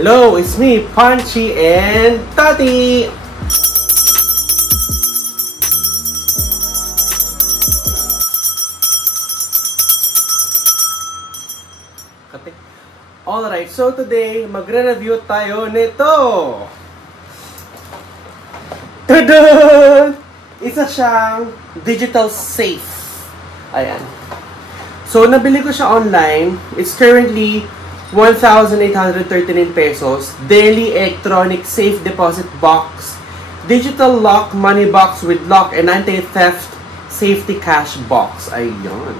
Hello, it's me, Punchy and Tati! Alright, so today, magre-review tayo nito! Tada! Isa siyang digital safe. Ayan. So, nabili ko siya online. It's currently 1,839 pesos. Daily electronic safe deposit box. Digital lock money box with lock and anti-theft safety cash box. Ayan.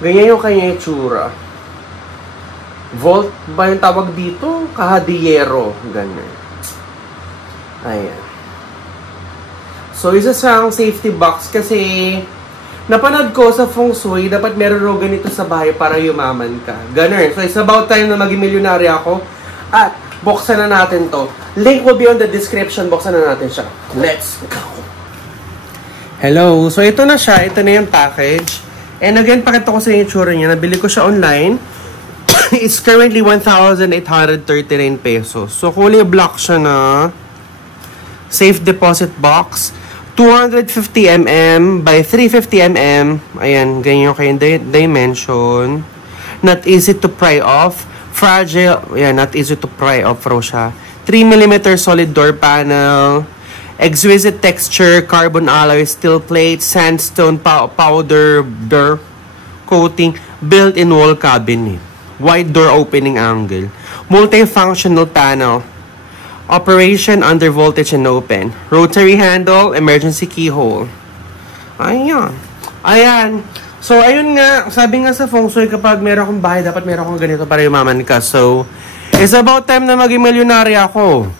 Ganyan yung kanya itsura. Vault ba yung tawag dito? Kahadiyero. Ganyan. Ayan. So, isa siyang safety box kasi napanood ko sa feng shui, dapat meron ro ganito sa bahay para yumaman ka. Ganun. So, it's about time na maging milyonaryo ako. At, buksan na natin to. Link will be on the description. Buksan na natin siya. Let's go! Hello. So, ito na siya. Ito na yung package. And again, pakita ko sa inyo yung tsura niya. Nabili ko siya online. It's currently 1,839 pesos. So, kulay black siya na safe deposit box. 250mm by 350mm. Ayan, ganyan yung kayong dimension. Not easy to pry off. Fragile. Ayan, not easy to pry off raw siya. 3mm solid door panel. Exquisite texture, carbon alloy, steel plate, sandstone powder door coating, built-in wall cabinet. Wide door opening angle. Multifunctional panel. Operation under voltage and open. Rotary handle, emergency keyhole. Ayan. Ayan. So, ayun nga. Sabi nga sa feng shui, kapag meron akong bahay, dapat meron akong ganito para yumaman ka. So, it's about time na maging milyonaryo ako.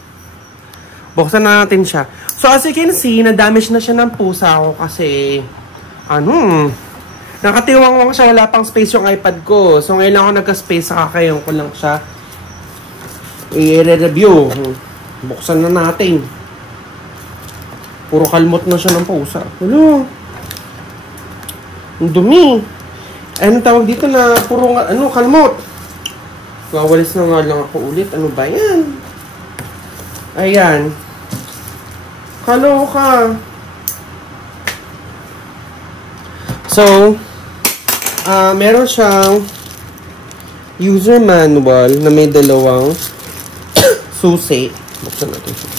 Buksan na natin siya. So, as you can see, na-damage na siya ng pusa ako kasi, nakatiwang siya. Wala pang space yung iPad ko. So, ngayon lang ako nagka-space sa kakayon ko lang siya i-review. Buksan na natin. Puro kalmot na siya ng pusa. Hello. Ang dumi. Anong tawag dito na puro kalmot? Wawalis na nga lang ako ulit. Ano ba yan? Ayan. Kaloka. So, meron siyang user manual na may dalawang susi. Buksan natin siya.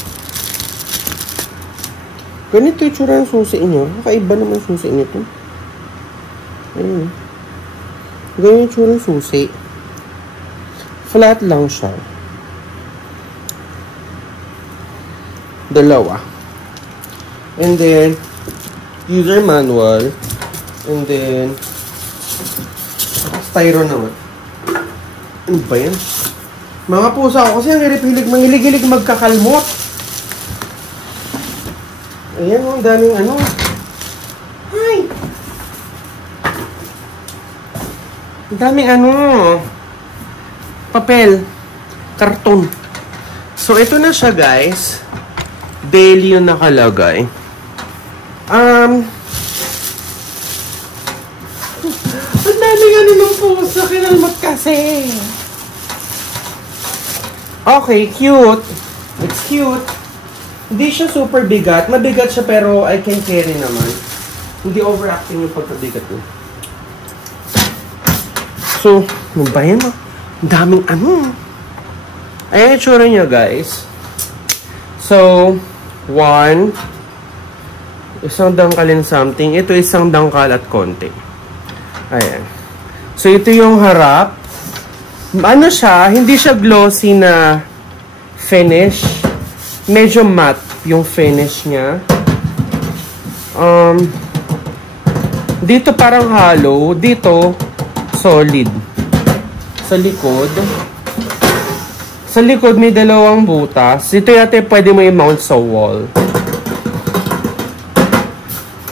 Ganito yung tsura ng susi niyo. Kakaiba naman susi niyo to. Ayun. Ganyan yung tsura ng susi. Flat lang siya. Dalawa. And then, user manual. And then, styro naman. Ano ba yan? Mga pusa ko kasi ang mangilig-hilig magkakalmot. Ayan, ang daming Ay! Ang daming papel. Karton. So, ito na siya, guys. Daily yung nakalagay. Ang daming ng pusa. Kinalmot kasi. Okay, cute. It's cute. Hindi siya super bigat. Mabigat siya pero I can carry naman. Hindi overacting yung pagkabigat ko. So, ano ba yan? Ang daming Ayan yung tsura niya, guys. So, isang dangkalin something. Ito isang dangkal at konti. Ayan. So, ito yung harap. Ano siya, hindi siya glossy na finish. Medyo matte yung finish niya. Dito parang hollow. Dito, solid. Sa likod may dalawang butas. Ito yata pwede mo i-mount sa wall.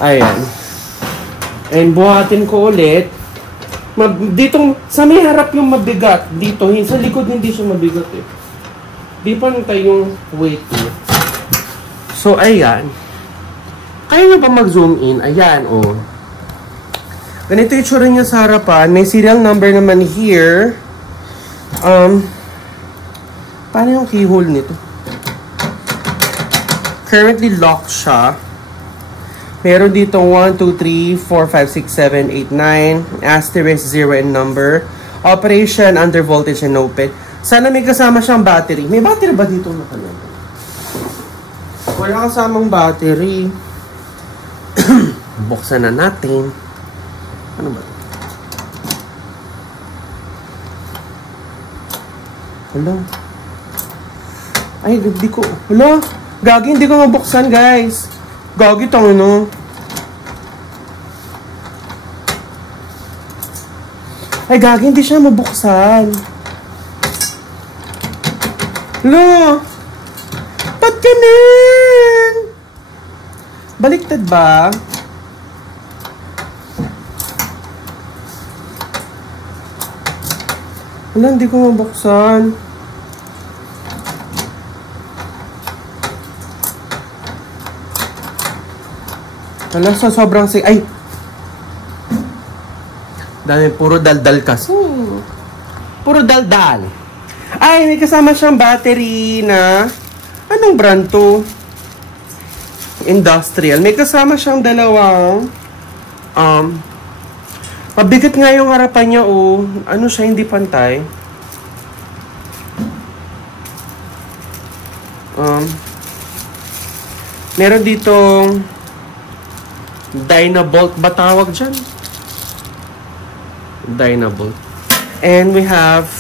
Ayan. And buhatin ko ulit. Dito, sa may harap yung mabigat. Dito, sa likod hindi siya mabigat eh. Di pa nantay yung weight niya. So, ayan. Kaya nyo ba mag-zoom in? Ayan, oh. Ganito yung tsura niya sa harapan. May serial number naman here. Paano yung keyhole nito? Currently locked siya. Meron dito 1, 2, 3, 4, 5, 6, 7, 8, 9. Asterisk 0 and number. Operation under voltage and open. Sana may kasama siyang battery. May battery ba dito nakalagay? Wala kasamang battery. Buksan na natin. Ano ba? Hala. Ay, hindi ko. Hala. Gagi, hindi ko mabuksan, guys. Gagi, tango no. Ay, gagi, hindi siya mabuksan. Hala. Ba't ganun? Baliktad ba? Hala, hindi ko mabuksan. Hala, sa sobrang ay! Dami, puro daldal kasi. Puro daldal. Ay, may kasama siyang battery na anong brand to? Industrial. May kasama siyang dalawang pabigat nga yung harapan niya, oh. Ano siya, hindi pantay. Meron ditong Dynabolt ba tawag dyan? Dynabolt. And we have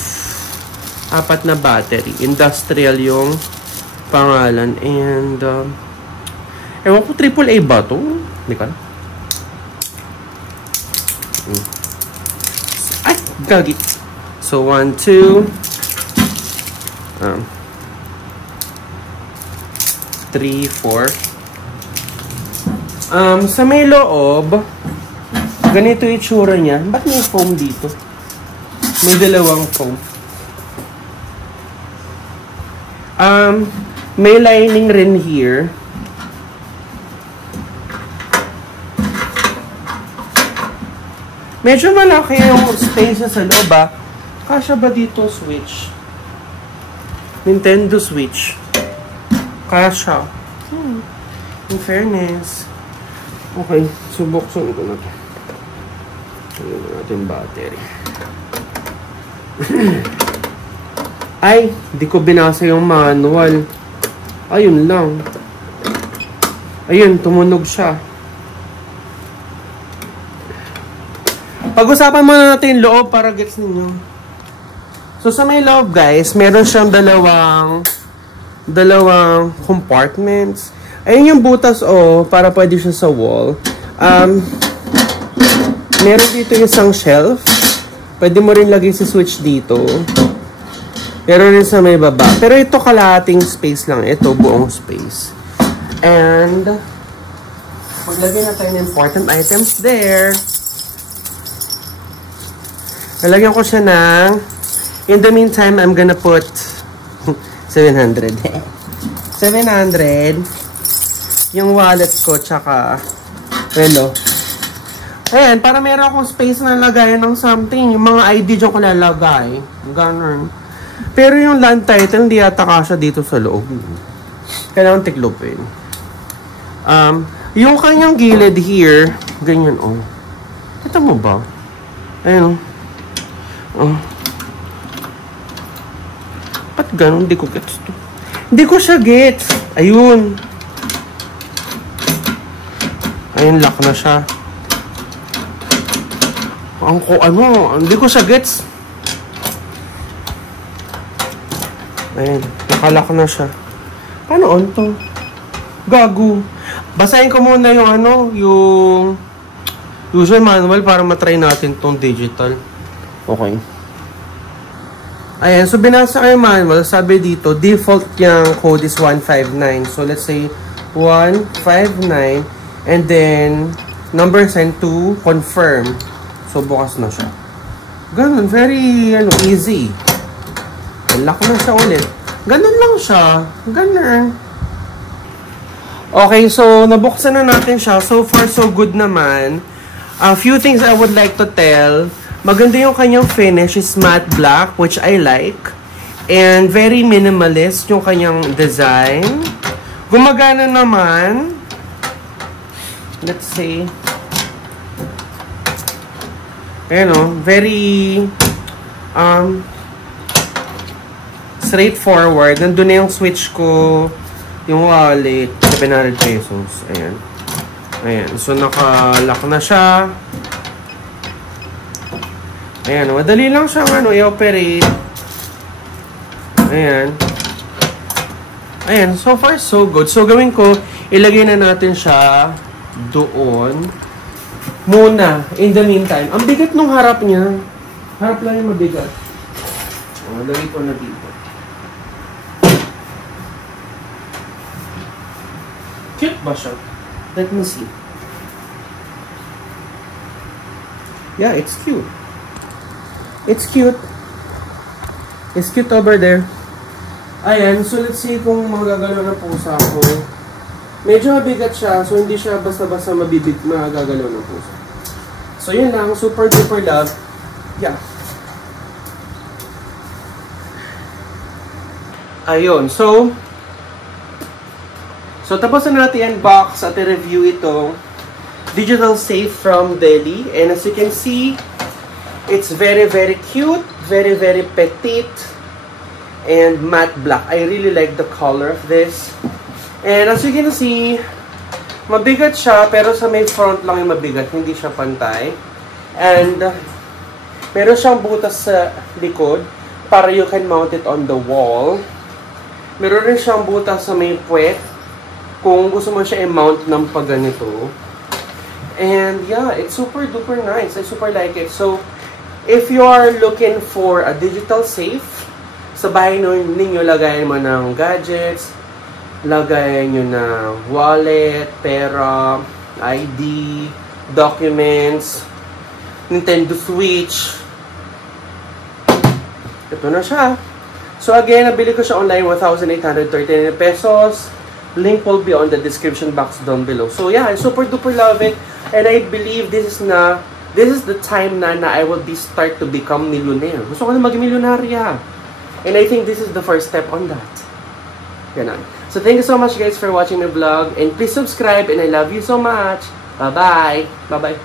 4 na battery. Industrial yung pangalan. And ewan ko, AAA ba ito? Hindi ka na. Ay! Gagi. So, 1, 2 3, 4. Sa may loob, ganito yung itsura niya. Ba't may foam dito? May dalawang foam. May lining rin here. Medyo malaki yung space sa loob, ah. Kasya ba dito switch? Nintendo Switch. Kasya. In fairness. Okay, subuksan ko na ito. Tignan natin battery. Ay, di ko binasa yung manual. Ayun lang. Ayun, tumunog siya. Pag-usapan muna natin yung loob para gets ninyo. So, sa may loob, guys, meron siyang dalawang compartments. Ayun yung butas, oh, para pwede siya sa wall. Meron dito isang shelf. Pwede mo rin lagay si switch dito. Meron rin sa may baba. Pero ito kalahating space lang. Ito, buong space. And, maglagay na tayo ng important items there. Nalagyan ko siya ng, in the meantime, I'm gonna put 700. 700. Yung wallet ko, tsaka relo. Ayan, para meron akong space na lagayan ng something. Yung mga ID dyan ko lalagay. Ganun. Pero yung land title, hindi yata kasya dito sa loob. Kailangan tiklopin. Yung kanyang gilid here, ganyan, oh. Kita mo ba? Ayan, oh. Ba't ganun? Hindi ko gets to. Hindi ko siya gets. Ayun. Ayun, lock na siya. Hindi ko siya gets. Ayun, nakalock na siya. Paano on to? Gago. Basahin ko muna yung yung user manual para matry natin tong digital. Okay. Ayan, so binasa ko yung manual. Sabi dito, default yung code is 159. So let's say 159. And then, number sign to confirm. So, bukas na siya. Ganun. Very, easy. Lock na siya ulit. Ganun lang siya. Ganun. Okay, so, nabuksan na natin siya. So far, so good naman. A few things I would like to tell. Maganda yung kanyang finish is matte black, which I like. And very minimalist yung kanyang design. Gumagana naman. Let's see. Ayan o, very straightforward. Nandun na yung switch ko, yung wallet, 700 pesos. Ayan. Ayan. So, naka-lock na siya. Ayan. Madali lang siyang i-operate. Ayan. Ayan. So far, so good. So, gawin ko, ilagay na natin siya doon. Muna. In the meantime. Ang bigat nung harap niya. Harap lang yung mabigat. Lagay ko na dito. Cute ba siya? Let me see. Yeah, it's cute. It's cute. It's cute over there. Ayan, so let's see kung magagalaw na pusa ko. Medyo mabigat siya, so hindi siya basta-basta magagalaw na pusa. So yun lang, super duper love. Yeah. Ayun, so tapos na natin unbox at i-review itong digital safe from Deli. And as you can see, it's very, very cute, very, very petite, and matte black. I really like the color of this. And as you can see, mabigat siya, pero sa may front lang yung mabigat, hindi siya pantay. And meron siyang butas sa likod para you can mount it on the wall. Meron rin siyang butas sa may puwet kung gusto mo siya i-mount ng pagganito. And yeah, it's super duper nice. I super like it. So, if you are looking for a digital safe, sa bahay ninyo, lagayan mo ng gadgets, lagayan nyo ng wallet, pera, ID, documents, Nintendo Switch. Ito na siya. So again, nabili ko siya online, 1,839 pesos. Link will be on the description box down below. So yeah, I super duper love it. And I believe this is the time na I will start to become millionaire. Gusto ko na mag-milyonarya. And I think this is the first step on that. Ganun. So thank you so much guys for watching my vlog. And please subscribe and I love you so much. Bye-bye. Bye-bye.